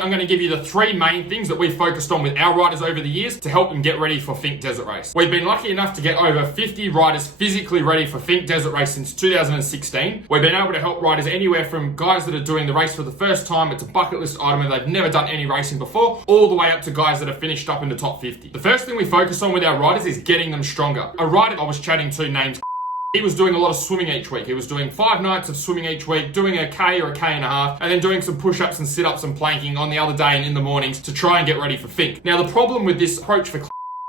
I'm going to give you the three main things that we've focused on with our riders over the years to help them get ready for Finke Desert Race. We've been lucky enough to get over 50 riders physically ready for Finke Desert Race since 2016. We've been able to help riders anywhere from guys that are doing the race for the first time, it's a bucket list item and they've never done any racing before, all the way up to guys that have finished up in the top 50. The first thing we focus on with our riders is getting them stronger. A rider I was chatting to named he was doing a lot of swimming each week. He was doing 5 nights of swimming each week, doing a K or a K and a half, and then doing some push-ups and sit-ups and planking on the other day and in the mornings to try and get ready for Finke. Now, the problem with this approach for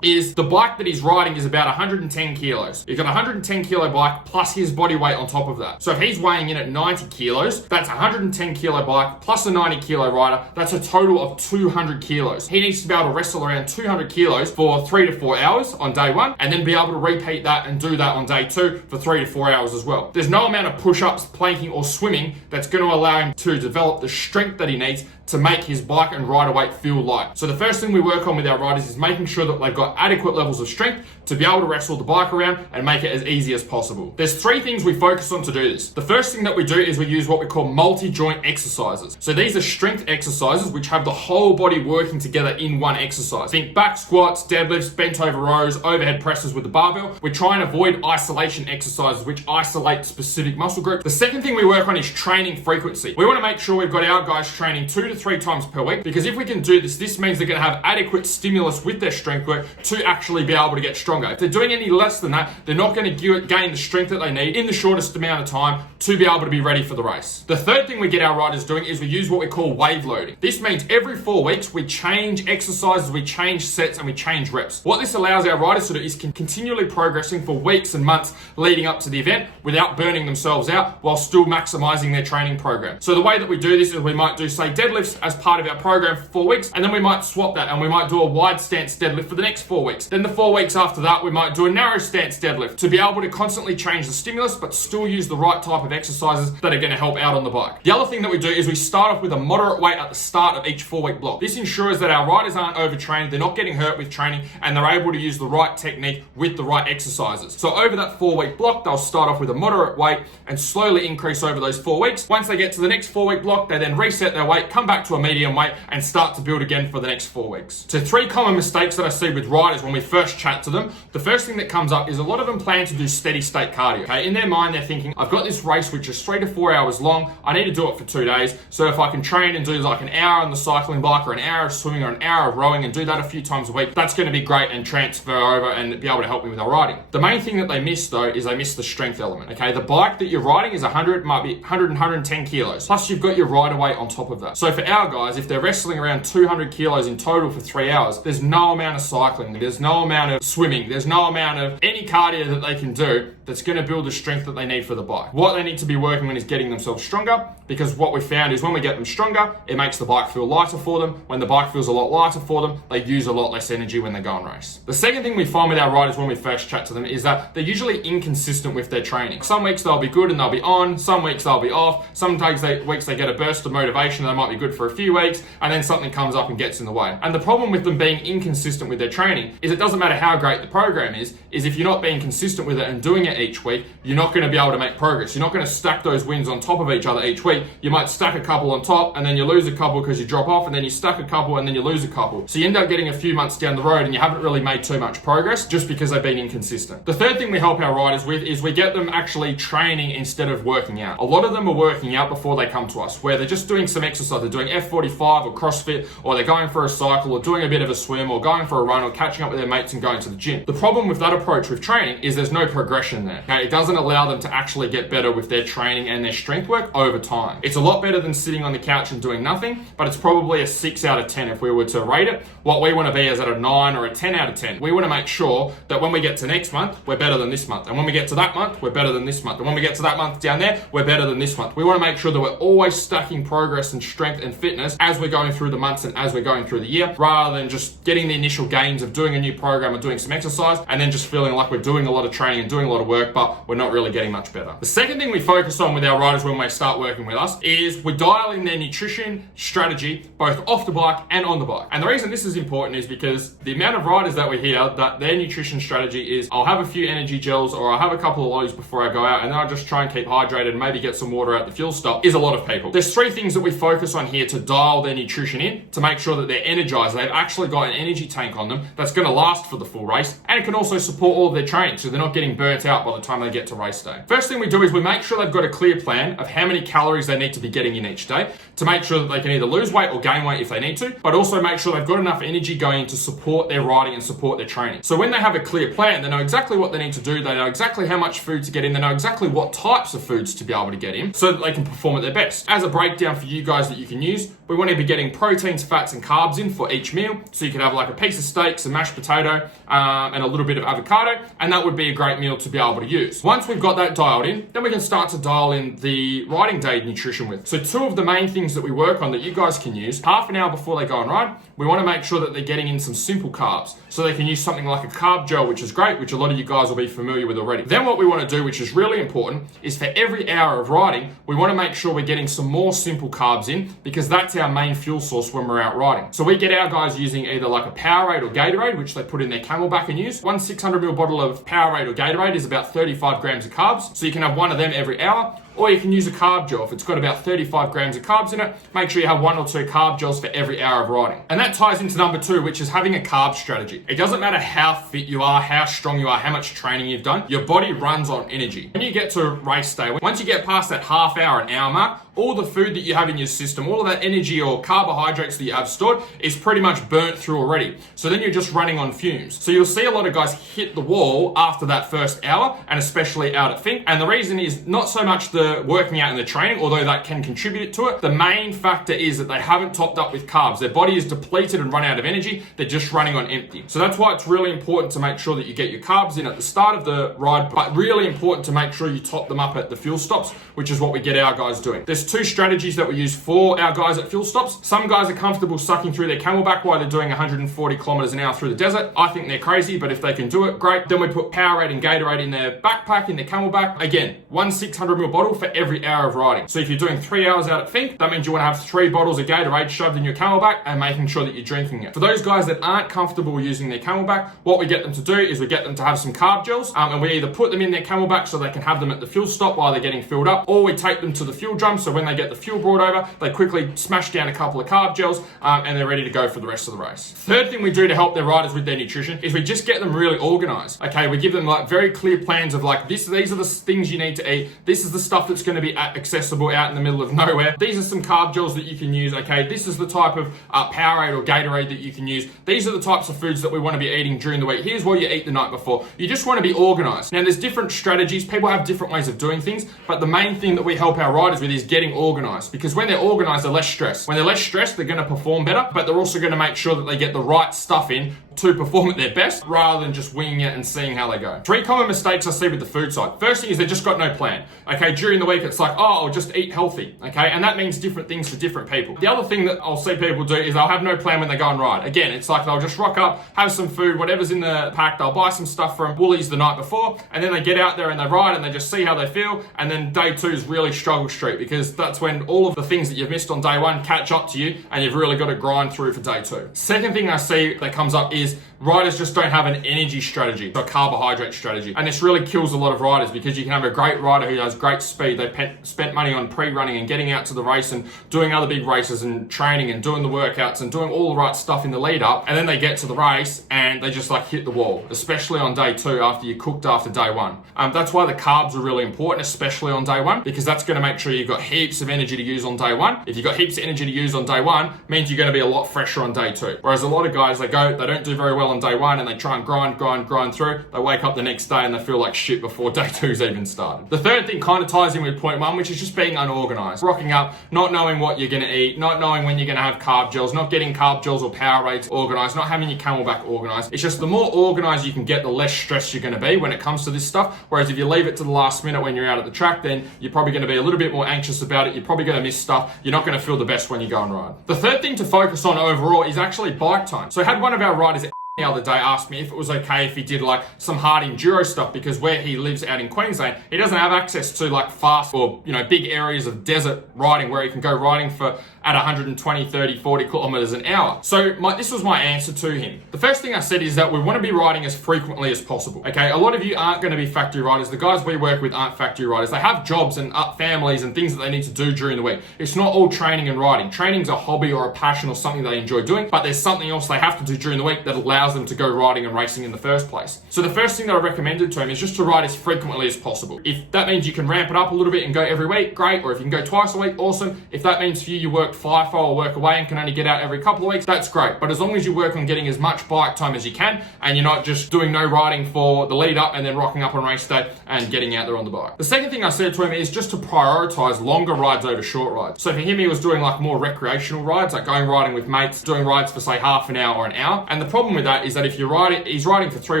is the bike that he's riding is about 110 kilos. He's got a 110 kilo bike plus his body weight on top of that. So if he's weighing in at 90 kilos, that's a 110 kilo bike plus a 90 kilo rider. That's a total of 200 kilos. He needs to be able to wrestle around 200 kilos for 3 to 4 hours on day one, and then be able to repeat that and do that on day 2 for 3 to 4 hours as well. There's no amount of push-ups, planking, or swimming that's going to allow him to develop the strength that he needs to make his bike and rider weight feel light. So the first thing we work on with our riders is making sure that they've got adequate levels of strength to be able to wrestle the bike around and make it as easy as possible. There's 3 things we focus on to do this. The first thing that we do is we use what we call multi-joint exercises. So these are strength exercises which have the whole body working together in one exercise. Think back squats, deadlifts, bent over rows, overhead presses with the barbell. We try and avoid isolation exercises which isolate specific muscle groups. The second thing we work on is training frequency. We want to make sure we've got our guys training 2 to 3 times per week, because if we can do this, this means they're going to have adequate stimulus with their strength work to actually be able to get stronger. If they're doing any less than that, they're not going to gain the strength that they need in the shortest amount of time to be able to be ready for the race. The third thing we get our riders doing is we use what we call wave loading. This means every 4 weeks we change exercises, we change sets, and we change reps. What this allows our riders to do is continually progressing for weeks and months leading up to the event without burning themselves out while still maximizing their training program. So the way that we do this is we might do, say, deadlifts as part of our program for 4 weeks, and then we might swap that and we might do a wide stance deadlift for the next 4 weeks. Then the 4 weeks after that, we might do a narrow stance deadlift to be able to constantly change the stimulus but still use the right type of exercises that are going to help out on the bike. The other thing that we do is we start off with a moderate weight at the start of each 4-week block. This ensures that our riders aren't overtrained, they're not getting hurt with training, and they're able to use the right technique with the right exercises. So over that 4-week block, they'll start off with a moderate weight and slowly increase over those 4 weeks. Once they get to the next 4-week block, they then reset their weight, come back to a medium weight, and start to build again for the next 4 weeks. So 3 common mistakes that I see with riders when we first chat to them. The first thing that comes up is a lot of them plan to do steady state cardio. Okay, in their mind, they're thinking, I've got this race which is 3 to 4 hours long. I need to do it for 2 days. So if I can train and do like an hour on the cycling bike or an hour of swimming or an hour of rowing and do that a few times a week, that's going to be great and transfer over and be able to help me with our riding. The main thing that they miss though is they miss the strength element. Okay, the bike that you're riding is 100, might be 100 and 110 kilos. Plus you've got your rider weight on top of that. So for our guys, if they're wrestling around 200 kilos in total for 3 hours, there's no amount of cycling, there's no amount of swimming, there's no amount of any cardio that they can do that's going to build the strength that they need for the bike. What they need to be working on is getting themselves stronger, because what we found is when we get them stronger, it makes the bike feel lighter for them. When the bike feels a lot lighter for them, they use a lot less energy when they go and race. The second thing we find with our riders when we first chat to them is that they're usually inconsistent with their training. Some weeks they'll be good and they'll be on, some weeks they'll be off, sometimes weeks they get a burst of motivation and they might be good for a few weeks, and then something comes up and gets in the way. And the problem with them being inconsistent with their training is it doesn't matter how great the program is if you're not being consistent with it and doing it each week, you're not going to be able to make progress. You're not going to stack those wins on top of each other each week. You might stack a couple on top and then you lose a couple because you drop off, and then you stack a couple and then you lose a couple. So you end up getting a few months down the road and you haven't really made too much progress just because they've been inconsistent. The third thing we help our riders with is we get them actually training instead of working out. A lot of them are working out before they come to us, where they're just doing some exercise. They're doing F45 or CrossFit, or they're going for a cycle or doing a bit of a swim or going for a run or catching up with their mates and going to the gym. The problem with that approach with training is there's no progression there. Okay? It doesn't allow them to actually get better with their training and their strength work over time. It's a lot better than sitting on the couch and doing nothing, but it's probably a 6 out of 10 if we were to rate it. What we want to be is at a 9 or a 10 out of 10. We want to make sure that when we get to next month, we're better than this month. And when we get to that month, we're better than this month. And when we get to that month down there, we're better than this month. We want to make sure that we're always stacking progress and strength and fitness as we're going through the months and as we're going through the year, rather than just getting the initial gains of doing a new program or doing some exercise and then just feeling like we're doing a lot of training and doing a lot of work work, but we're not really getting much better. The second thing we focus on with our riders when they start working with us is we dial in their nutrition strategy, both off the bike and on the bike. And the reason this is important is because the amount of riders that we hear that their nutrition strategy is, I'll have a few energy gels or I'll have a couple of loads before I go out and then I'll just try and keep hydrated and maybe get some water at the fuel stop, is a lot of people. There's three things that we focus on here to dial their nutrition in to make sure that they're energized. They've actually got an energy tank on them that's going to last for the full race, and it can also support all of their training so they're not getting burnt out by the time they get to race day. First thing we do is we make sure they've got a clear plan of how many calories they need to be getting in each day to make sure that they can either lose weight or gain weight if they need to, but also make sure they've got enough energy going to support their riding and support their training. So when they have a clear plan, they know exactly what they need to do, they know exactly how much food to get in, they know exactly what types of foods to be able to get in so that they can perform at their best. As a breakdown for you guys that you can use, we want to be getting proteins, fats, and carbs in for each meal. So you could have like a piece of steak, some mashed potato, and a little bit of avocado, and that would be a great meal to be able to use. Once we've got that dialed in, then we can start to dial in the riding day nutrition with. So two of the main things that we work on that you guys can use, half an hour before they go and ride, we want to make sure that they're getting in some simple carbs. So they can use something like a carb gel, which is great, which a lot of you guys will be familiar with already. Then what we want to do, which is really important, is for every hour of riding, we want to make sure we're getting some more simple carbs in because that's our main fuel source when we're out riding. So we get our guys using either like a Powerade or Gatorade, which they put in their Camelback and use. One 600ml bottle of Powerade or Gatorade is about 35 grams of carbs. So you can have one of them every hour. Or you can use a carb gel. If it's got about 35 grams of carbs in it, make sure you have 1 or 2 carb gels for every hour of riding. And that ties into number 2, which is having a carb strategy. It doesn't matter how fit you are, how strong you are, how much training you've done, your body runs on energy. When you get to race day, once you get past that half hour, an hour mark, all the food that you have in your system, all of that energy or carbohydrates that you have stored is pretty much burnt through already. So then you're just running on fumes. So you'll see a lot of guys hit the wall after that first hour, and especially out at Finke. And the reason is not so much the working out and the training, although that can contribute to it. The main factor is that they haven't topped up with carbs. Their body is depleted and run out of energy. They're just running on empty. So that's why it's really important to make sure that you get your carbs in at the start of the ride, but really important to make sure you top them up at the fuel stops, which is what we get our guys doing. There's 2 strategies that we use for our guys at fuel stops. Some guys are comfortable sucking through their Camelback while they're doing 140 kilometers an hour through the desert. I think they're crazy, but if they can do it, great. Then we put Powerade and Gatorade in their backpack, in their Camelback. Again, one 600ml bottle for every hour of riding. So if you're doing 3 hours out at Finke, that means you want to have 3 bottles of Gatorade shoved in your Camelback and making sure that you're drinking it. For those guys that aren't comfortable using their Camelback, what we get them to do is we get them to have some carb gels, and we either put them in their Camelback so they can have them at the fuel stop while they're getting filled up, or we take them to the fuel drum so when they get the fuel brought over, they quickly smash down a couple of carb gels and they're ready to go for the rest of the race. Third thing we do to help their riders with their nutrition is we just get them really organized. Okay, we give them like very clear plans of like these are the things you need to eat. This is the stuff that's going to be accessible out in the middle of nowhere. These are some carb gels that you can use. Okay, this is the type of Powerade or Gatorade that you can use. These are the types of foods that we want to be eating during the week. Here's what you eat the night before. You just want to be organized. Now, there's different strategies. People have different ways of doing things, but the main thing that we help our riders with is getting organized, because when they're organized, they're less stressed. When they're less stressed, they're going to perform better, but they're also going to make sure that they get the right stuff in to perform at their best rather than just winging it and seeing how they go. 3 common mistakes I see with the food side. First thing is they've just got no plan. Okay, during the week it's like, oh, I'll just eat healthy. Okay, and that means different things for different people. The other thing that I'll see people do is they'll have no plan when they go and ride. Again, it's like they'll just rock up, have some food, whatever's in the pack, they'll buy some stuff from Woolies the night before, and then they get out there and they ride and they just see how they feel, and then day 2 is really struggle street, because that's when all of the things that you've missed on day 1 catch up to you and you've really got to grind through for day 2. Second thing I see that comes up is riders just don't have an energy strategy, a carbohydrate strategy. And this really kills a lot of riders, because you can have a great rider who has great speed. They spent money on pre-running and getting out to the race and doing other big races and training and doing the workouts and doing all the right stuff in the lead up. And then they get to the race and they just like hit the wall, especially on day 2 after you cooked after day 1. That's why the carbs are really important, especially on day 1, because that's going to make sure you've got heaps of energy to use on day 1. If you've got heaps of energy to use on day 1, means you're going to be a lot fresher on day 2. Whereas a lot of guys, they don't do very well on day 1 and they try and grind through. They wake up the next day and they feel like shit before day 2's even started. The third thing kind of ties in with point 1, which is just being unorganized. Rocking up, not knowing what you're going to eat, not knowing when you're going to have carb gels, not getting carb gels or Powerades organized, not having your Camelback organized. It's just the more organized you can get, the less stressed you're going to be when it comes to this stuff. Whereas if you leave it to the last minute when you're out at the track, then you're probably going to be a little bit more anxious about it. You're probably going to miss stuff. You're not going to feel the best when you go and ride. The third thing to focus on overall is actually bike time. So I had one of our riders the other day asked me if it was okay if he did like some hard enduro stuff, because where he lives out in Queensland, he doesn't have access to like fast or, big areas of desert riding where he can go riding for at 120, 30, 40 kilometers an hour. So this was my answer to him. The first thing I said is that we want to be riding as frequently as possible. Okay, a lot of you aren't going to be factory riders. The guys we work with aren't factory riders. They have jobs and families and things that they need to do during the week. It's not all training and riding. Training's a hobby or a passion or something they enjoy doing, but there's something else they have to do during the week that allows them to go riding and racing in the first place. So the first thing that I recommended to him is just to ride as frequently as possible. If that means you can ramp it up a little bit and go every week, great. Or if you can go twice a week, awesome. If that means for you work FIFO or work away and can only get out every couple of weeks, that's great. But as long as you work on getting as much bike time as you can and you're not just doing no riding for the lead up and then rocking up on race day and getting out there on the bike. The second thing I said to him is just to prioritize longer rides over short rides. So for him, he was doing like more recreational rides, like going riding with mates, doing rides for say half an hour or an hour. And the problem with that is that if he's riding for 3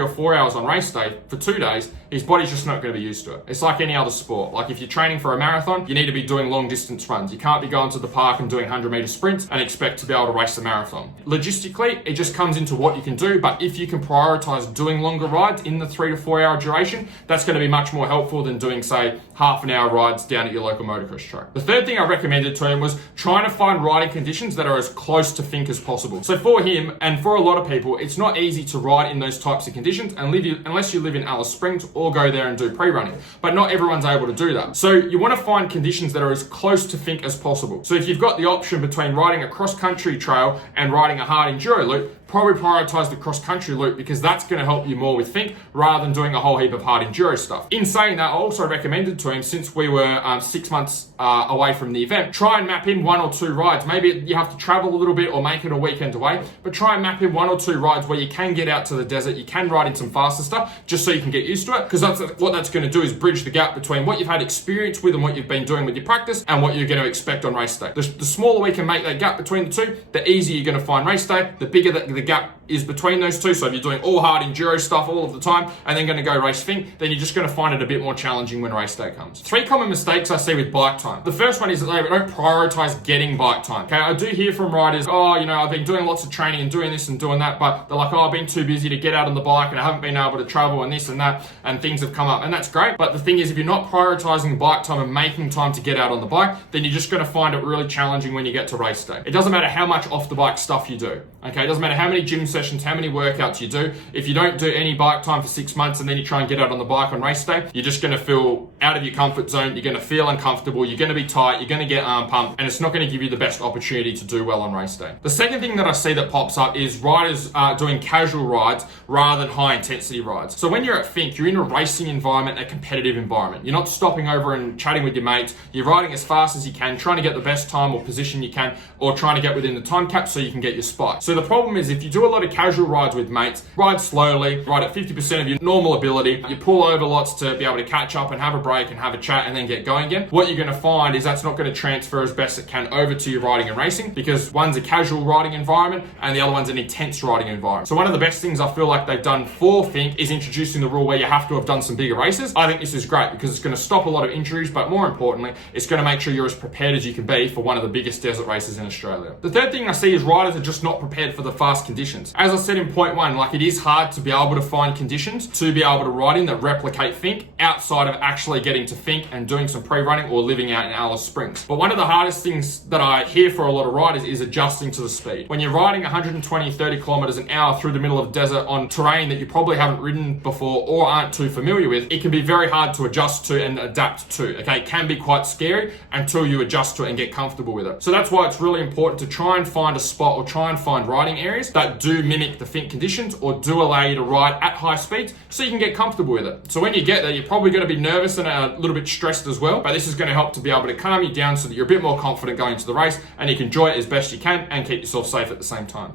or 4 hours on race day for 2 days, his body's just not going to be used to it. It's like any other sport. Like if you're training for a marathon, you need to be doing long distance runs. You can't be going to the park and doing 100-meter sprints and expect to be able to race the marathon. Logistically, it just comes into what you can do, but if you can prioritize doing longer rides in the 3 to 4 hour duration, that's going to be much more helpful than doing, say, half an hour rides down at your local motocross track. The third thing I recommended to him was trying to find riding conditions that are as close to Finke as possible. So for him, and for a lot of people, it's not easy to ride in those types of conditions unless you live in Alice Springs or go there and do pre-running. But not everyone's able to do that. So you want to find conditions that are as close to Finke as possible. So if you've got the option between riding a cross-country trail and riding a hard enduro loop, probably prioritize the cross-country loop because that's going to help you more with Finke rather than doing a whole heap of hard enduro stuff. In saying that, I also recommended to him, since we were 6 months away from the event, try and map in 1 or 2 rides. Maybe you have to travel a little bit or make it a weekend away, but try and map in 1 or 2 rides where you can get out to the desert, you can ride in some faster stuff, just so you can get used to it, because what that's going to do is bridge the gap between what you've had experience with and what you've been doing with your practice and what you're going to expect on race day. The smaller we can make that gap between the two, the easier you're going to find race day, the bigger the gap is between those two. So if you're doing all hard enduro stuff all of the time and then going to go race Finke, then you're just going to find it a bit more challenging when race day comes. 3 common mistakes I see with bike time. The first one is that they don't prioritize getting bike time. Okay, I do hear from riders, I've been doing lots of training and doing this and doing that, but they're like, I've been too busy to get out on the bike and I haven't been able to travel and this and that, and things have come up, and that's great. But the thing is, if you're not prioritizing bike time and making time to get out on the bike, then you're just going to find it really challenging when you get to race day. It doesn't matter how much off the bike stuff you do. Okay, it doesn't matter how many gym sessions, how many workouts you do. If you don't do any bike time for 6 months and then you try and get out on the bike on race day, you're just going to feel out of your comfort zone. You're going to feel uncomfortable. You're going to be tight. You're going to get arm pumped, and it's not going to give you the best opportunity to do well on race day. The second thing that I see that pops up is riders doing casual rides rather than high intensity rides. So when you're at Finke, you're in a racing environment, a competitive environment. You're not stopping over and chatting with your mates. You're riding as fast as you can, trying to get the best time or position you can, or trying to get within the time cap so you can get your spike. So the problem is, if you do a lot of casual rides with mates, ride slowly, ride at 50% of your normal ability, you pull over lots to be able to catch up and have a break and have a chat and then get going again, what you're going to find is that's not going to transfer as best it can over to your riding and racing, because one's a casual riding environment and the other one's an intense riding environment. So one of the best things I feel like they've done for Finke is introducing the rule where you have to have done some bigger races. I think this is great because it's going to stop a lot of injuries, but more importantly, it's going to make sure you're as prepared as you can be for one of the biggest desert races in Australia. The third thing I see is riders are just not prepared for the fast conditions. As I said in point 1, like, it is hard to be able to find conditions to be able to ride in that replicate Finke outside of actually getting to Finke and doing some pre-running or living out in Alice Springs. But one of the hardest things that I hear for a lot of riders is adjusting to the speed. When you're riding 120, 30 kilometers an hour through the middle of the desert on terrain that you probably haven't ridden before or aren't too familiar with, it can be very hard to adjust to and adapt to. Okay, it can be quite scary until you adjust to it and get comfortable with it. So that's why it's really important to try and find a spot or try and find riding areas that do mimic the Finke conditions or do allow you to ride at high speeds so you can get comfortable with it. So when you get there, you're probably going to be nervous and a little bit stressed as well, but this is going to help to be able to calm you down so that you're a bit more confident going into the race and you can enjoy it as best you can and keep yourself safe at the same time.